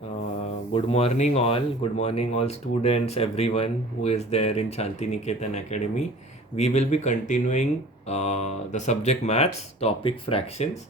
Good morning all. Good morning all students, everyone who is there in Shantiniketan Academy. We will be continuing the subject maths topic fractions.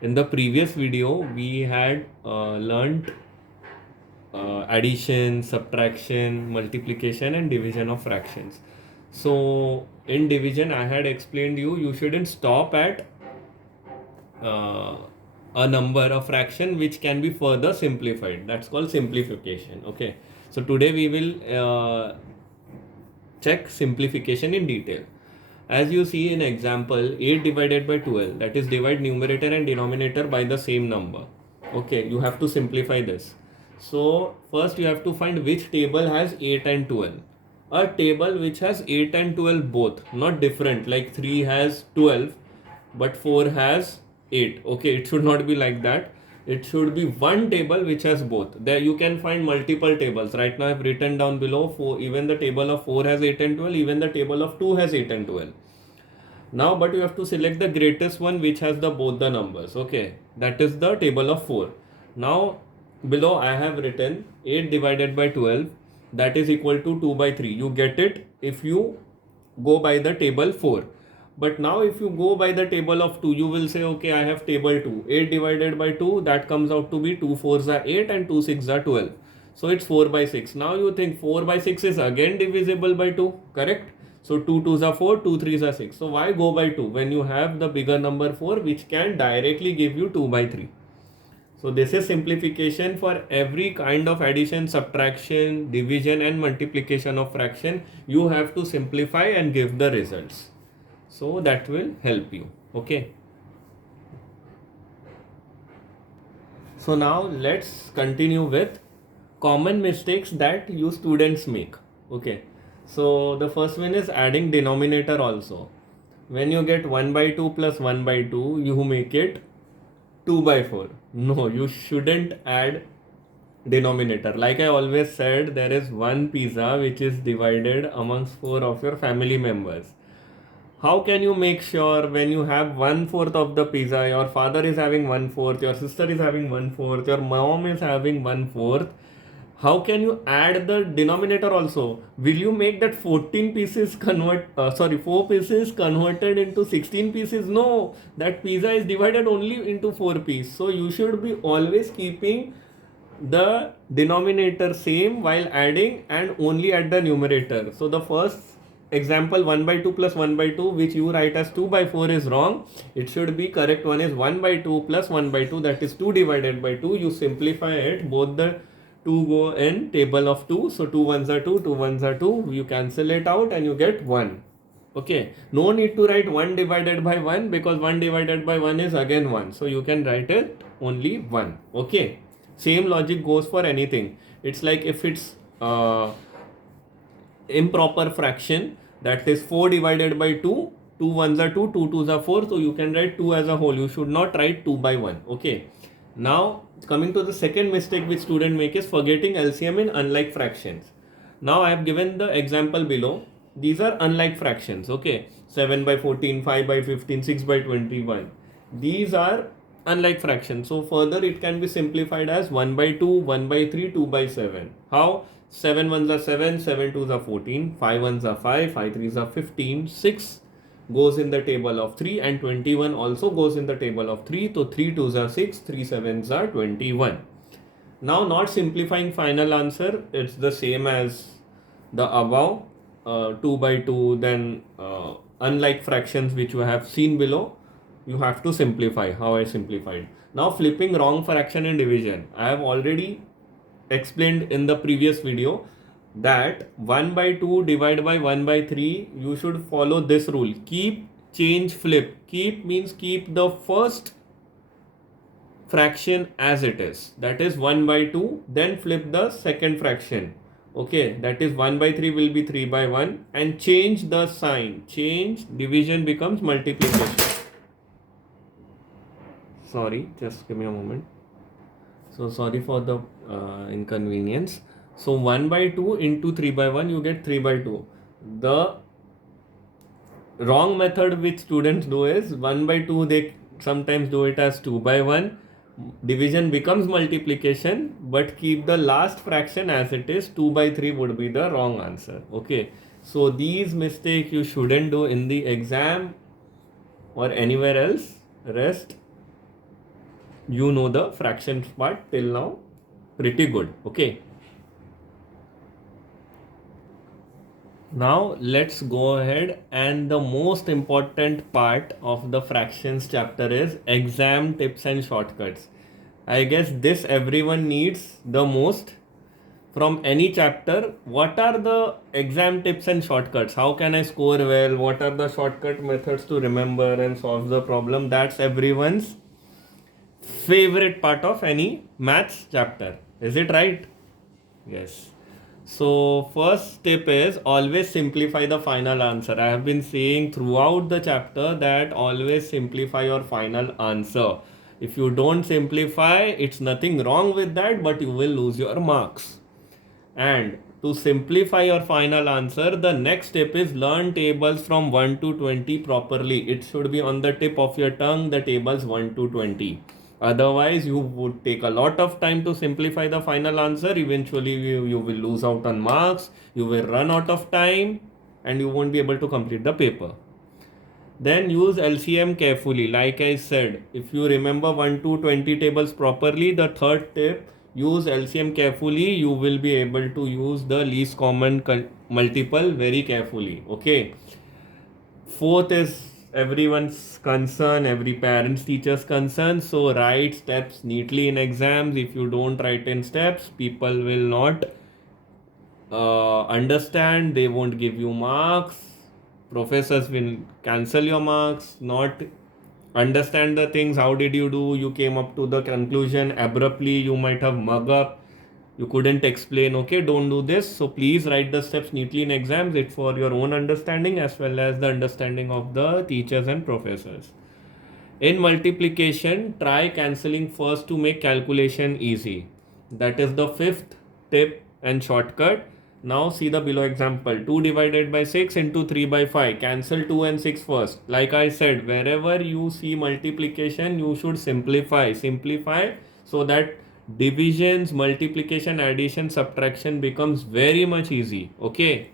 In the previous video, we had learnt addition, subtraction, multiplication and division of fractions. So in division, I had explained you shouldn't stop at uh, a number, a fraction which can be further simplified. That's called simplification. Okay. So today we will check simplification in detail. As you see in example 8 divided by 12, that is divide numerator and denominator by the same number. Okay, you have to simplify this. So first you have to find which table has 8 and 12. A table which has 8 and 12 both, not different, like 3 has 12 but 4 has 8. Okay, it should not be like that. It should be one table which has both. There you can find multiple tables. Right now I've written down below, even the table of 4 has 8 and 12, even the table of 2 has 8 and 12. Now but you have to select the greatest one which has the both the numbers. Okay, that is the table of 4. Now below I have written 8 divided by 12, that is equal to 2 by 3. You get it if you go by the table 4. But now if you go by the table of 2, you will say, okay, I have table 2. 8 divided by 2, that comes out to be 2 4s are 8 and 2 6 are 12. So it's 4 by 6. Now you think 4 by 6 is again divisible by 2, correct? So 2 2s are 4, 2 3s are 6. So why go by 2 when you have the bigger number 4 which can directly give you 2 by 3. So this is simplification for every kind of addition, subtraction, division and multiplication of fraction. You have to simplify and give the results. So that will help you. Okay. So now let's continue with common mistakes that you students make. Okay. So the first one is adding denominator also. When you get 1 by 2 plus 1 by 2, you make it 2 by 4. No, you shouldn't add denominator. Like I always said, there is one pizza which is divided amongst 4 of your family members. How can you make sure when you have 1/4 of the pizza, your father is having 1/4, your sister is having 1/4, your mom is having 1/4? How can you add the denominator also? Will you make that 14 pieces 4 pieces converted into 16 pieces? No, that pizza is divided only into 4 pieces. So you should be always keeping the denominator same while adding and only at the numerator. So the first example 1 by 2 plus 1 by 2 which you write as 2 by 4 is wrong. It should be correct one is 1 by 2 plus 1 by 2, that is 2 divided by 2. You simplify it, both the 2 go in table of 2. So 2 ones are 2, 2 ones are 2. You cancel it out and you get 1. Okay, no need to write 1 divided by 1 because 1 divided by 1 is again 1. So you can write it only 1. Okay, same logic goes for anything. It's like if it's improper fraction, that is 4 divided by 2, 2 ones are 2, 2 twos are 4. So you can write 2 as a whole. You should not write 2 by 1. Okay. Now coming to the second mistake which student make is forgetting LCM in unlike fractions. Now I have given the example below. These are unlike fractions. Okay. 7 by 14, 5 by 15, 6 by 21. These are unlike fractions. So further it can be simplified as 1 by 2, 1 by 3, 2 by 7. How? 7 ones are 7, 7 twos are 14, 5 ones are 5, 5 threes are 15, 6 goes in the table of 3 and 21 also goes in the table of 3. So 3 twos are 6, 3 sevens are 21. Now not simplifying final answer, it's the same as the above 2 by 2, then unlike fractions which you have seen below, you have to simplify how I simplified. Now flipping wrong fraction in division. I have already explained in the previous video that 1 by 2 divided by 1 by 3, you should follow this rule. Keep, change, flip. Keep means keep the first fraction as it is. That is 1 by 2. Then flip the second fraction. Okay, that is 1 by 3 will be 3 by 1. And change the sign. Change, division becomes multiplication. Sorry, just give me a moment. So sorry for the inconvenience. So 1 by 2 into 3 by 1, you get 3 by 2. The wrong method which students do is 1 by 2, they sometimes do it as 2 by 1. division becomes multiplication, but keep the last fraction as it is. 2 by 3 would be the wrong answer. Okay, so these mistakes you shouldn't do in the exam or anywhere else. Rest, you know the fractions part till now pretty good. Okay, now let's go ahead, and the most important part of the fractions chapter is exam tips and shortcuts. I guess this everyone needs the most from any chapter. What are the exam tips and shortcuts? How can I score well? What are the shortcut methods to remember and solve the problem? That's everyone's favorite part of any maths chapter. Is it right? Yes. So first tip is always simplify the final answer. I have been saying throughout the chapter that always simplify your final answer. If you don't simplify, it's nothing wrong with that, but you will lose your marks. And to simplify your final answer, the next step is learn tables from 1 to 20 properly. It should be on the tip of your tongue, the tables 1 to 20. Otherwise, you would take a lot of time to simplify the final answer. Eventually, you will lose out on marks, you will run out of time, and you won't be able to complete the paper. Then use LCM carefully. Like I said, if you remember 1 to 20 tables properly, the third tip, use LCM carefully. You will be able to use the least common multiple very carefully. Okay. Fourth is everyone's concern, every parent's teacher's concern. So write steps neatly in exams. If you don't write in steps, people will not understand. They won't give you marks. Professors will cancel your marks, not understand the things. How did you do? You came up to the conclusion abruptly. You might have mug up. You couldn't explain. Okay, don't do this. So please write the steps neatly in exams. It's for your own understanding as well as the understanding of the teachers and professors. In multiplication, try cancelling first to make calculation easy. That is the fifth tip and shortcut. Now see the below example. 2 divided by 6 into 3 by 5. Cancel 2 and 6 first. Like I said, wherever you see multiplication, you should simplify. Simplify so that divisions, multiplication, addition, subtraction becomes very much easy. Okay.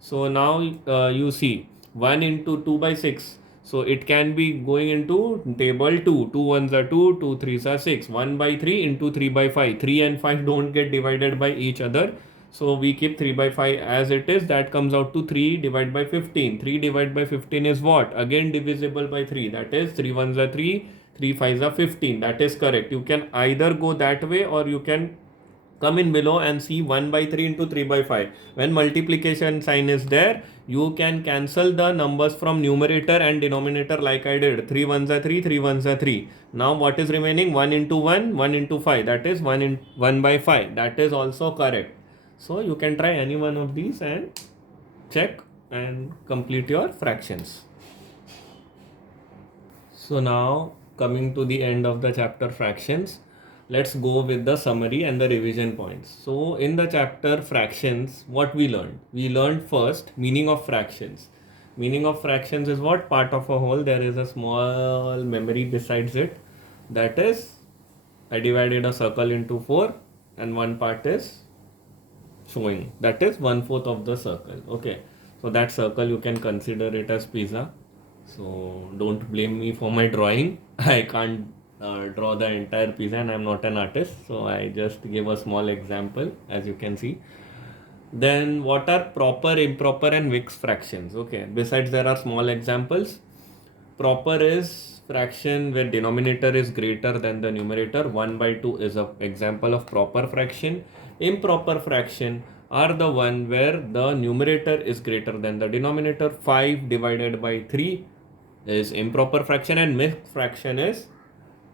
So now you see 1 into 2 by 6. So it can be going into table 2. 2 ones are 2, 2 threes are 6. 1 by 3 into 3 by 5. 3 and 5 don't get divided by each other. So we keep 3 by 5 as it is. That comes out to 3 divided by 15. 3 divided by 15 is what? Again divisible by 3. That is 3 ones are 3, 3 fives are 15. That is correct. You can either go that way or you can come in below and see 1 by 3 into 3 by 5. When multiplication sign is there, you can cancel the numbers from numerator and denominator like I did. 3 ones are 3, 3 ones are 3. Now what is remaining? 1 into 1, 1 into 5. That is 1 by 5. That is also correct. So you can try any one of these and check and complete your fractions. So now coming to the end of the chapter fractions, let's go with the summary and the revision points. So in the chapter fractions, what we learned? We learned first meaning of fractions. Meaning of fractions is what? Part of a whole. There is a small memory besides it. That is, I divided a circle into 4 and one part is showing. That is 1/4 of the circle. Okay. So that circle you can consider it as pizza. So don't blame me for my drawing. I can't draw the entire pizza and I'm not an artist. So I just gave a small example as you can see. Then what are proper, improper and mixed fractions? Okay. Besides there are small examples. Proper is fraction where denominator is greater than the numerator. 1 by 2 is an example of proper fraction. Improper fraction are the one where the numerator is greater than the denominator. 5 divided by 3 is improper fraction, and mixed fraction is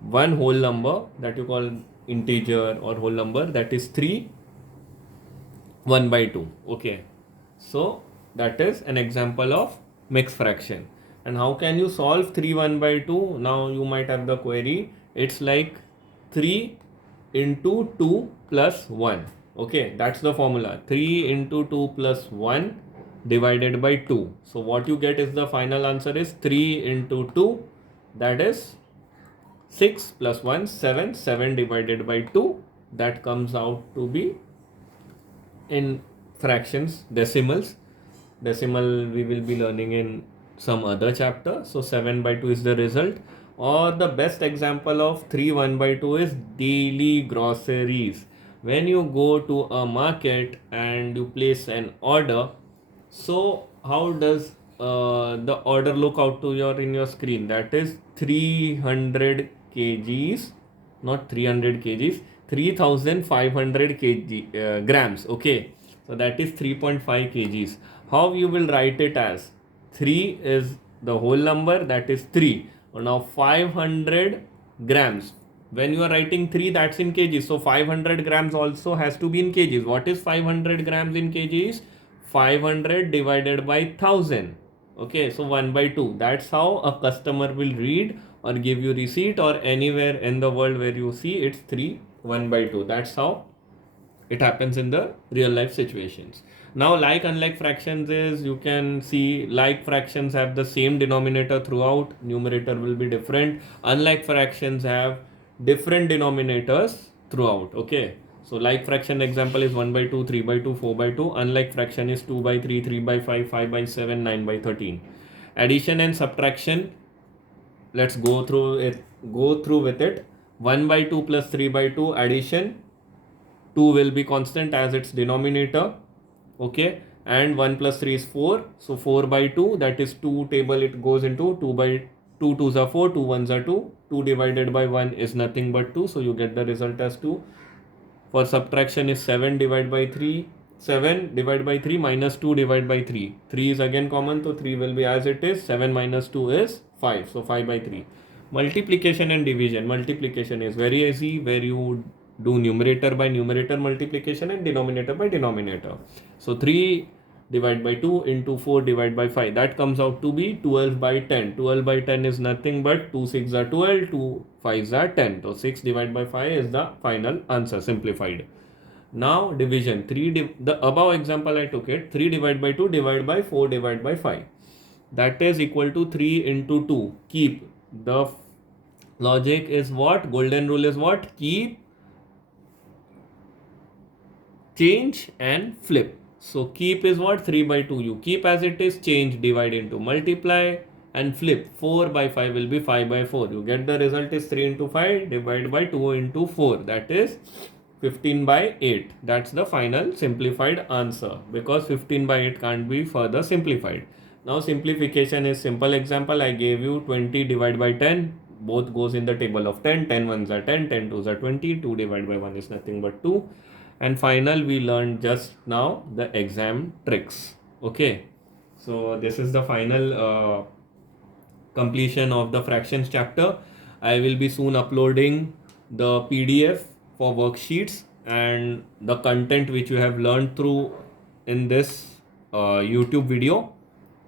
one whole number that you call integer or whole number, that is 3 1 by 2. Okay, so that is an example of mixed fraction. And how can you solve 3 1 by 2? Now you might have the query. It's like 3 into 2 plus 1. Okay, that's the formula. 3 into 2 plus 1 divided by 2. So what you get is the final answer is 3 into 2, that is 6 plus 1, 7. 7 divided by 2. That comes out to be in fractions, decimals. Decimal we will be learning in some other chapter. So 7 by 2 is the result. Or the best example of 3 1 by 2 is daily groceries. When you go to a market and you place an order, so how does the order look out to your in your screen? That is 300 kgs, not 300 kgs, 3500 grams. Okay, so that is 3.5 kgs. How you will write it as 3 is the whole number, that is 3. Now 500 grams. When you are writing 3, that's in kgs. So 500 grams also has to be in kgs. What is 500 grams in kgs? 500 divided by 1000. Okay, so 1 by 2. That's how a customer will read or give you receipt, or anywhere in the world where you see it's 3 1 by 2. That's how it happens in the real life situations. Now like unlike fractions is, you can see like fractions have the same denominator throughout, numerator will be different. Unlike fractions have different denominators throughout. Okay, so like fraction example is 1 by 2, 3 by 2, 4 by 2. Unlike fraction is 2 by 3, 3 by 5, 5 by 7, 9 by 13. Addition and subtraction, let's go through with it. 1 by 2 plus 3 by 2 addition, 2 will be constant as its denominator. Okay, and 1 plus 3 is 4, so 4 by 2, that is 2 table, it goes into 2 by 2 2s are 4, 2 1s are 2, 2 divided by 1 is nothing but 2, so you get the result as 2. For subtraction is 7 divided by 3, 7 divided by 3 minus 2 divided by 3, 3 is again common, so 3 will be as it is. 7 minus 2 is 5, so 5 by 3. Multiplication and division. Multiplication is very easy, where you do numerator by numerator multiplication and denominator by denominator. So 3 divided by 2 into 4 divided by 5, that comes out to be 12 by 10. 12 by 10 is nothing but 2 6 are 12, 2 5s are 10. So 6 divided by 5 is the final answer, simplified. Now division. The above example I took it, 3 divided by 2 divided by 4 divided by 5. That is equal to 3 into 2. Keep. The logic is what? Golden rule is what? Keep, change and flip. So keep is what? 3 by 2. You keep as it is, change, divide into multiply, and flip. 4 by 5 will be 5 by 4. You get the result is 3 into 5 divided by 2 into 4. That is 15 by 8. That's the final simplified answer, because 15 by 8 can't be further simplified. Now simplification is simple example. I gave you 20 divided by 10. Both goes in the table of 10. 10 ones are 10, 10 twos are 20. 2 divided by 1 is nothing but 2. And final, we learned just now the exam tricks. Okay, so this is the final completion of the fractions chapter. I will be soon uploading the PDF for worksheets and the content which you have learned through in this YouTube video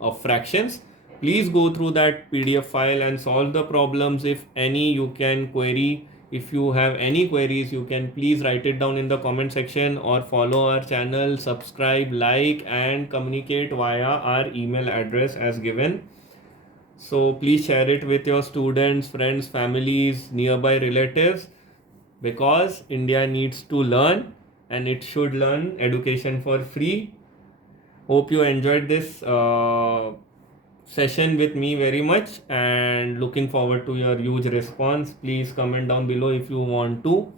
of fractions. Please go through that PDF file and solve the problems. If any, you can query. If you have any queries, you can please write it down in the comment section, or follow our channel, subscribe, like, and communicate via our email address as given. So please share it with your students, friends, families, nearby relatives, because India needs to learn, and it should learn education for free. Hope you enjoyed this session with me very much, and looking forward to your huge response. Please comment down below if you want to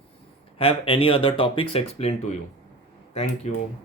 have any other topics explained to you. Thank you.